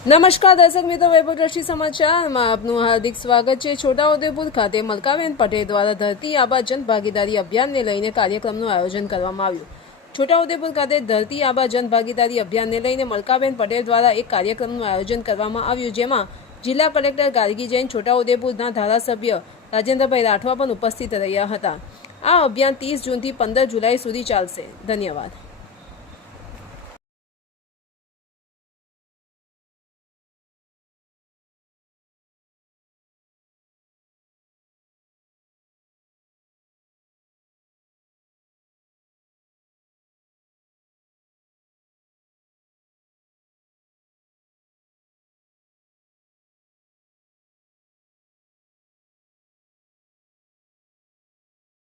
નમસ્કાર દર્શક મિત્રો, વૈભવ દ્રષ્ટિ સમાચારમાં આપનું હાર્દિક સ્વાગત છે। છોટાઉદેપુર ખાતે મલકાબેન પટેલ દ્વારા ધરતી આબા જન ભાગીદારી અભિયાનને લઈને કાર્યક્રમનું આયોજન કરવામાં આવ્યું। છોટાઉદેપુર ખાતે ધરતી આબા જન ભાગીદારી અભિયાનને લઈને મલકાબેન પટેલ દ્વારા એક કાર્યક્રમનું આયોજન કરવામાં આવ્યું, જેમાં જિલ્લા કલેક્ટર ગાર્ગી જૈન, છોટાઉદેપુરના ધારાસભ્ય રાજેન્દ્રભાઈ રાઠવા પણ ઉપસ્થિત રહ્યા હતા। આ અભિયાન 30 જૂનથી 15 જુલાઈ સુધી ચાલશે। ધન્યવાદ।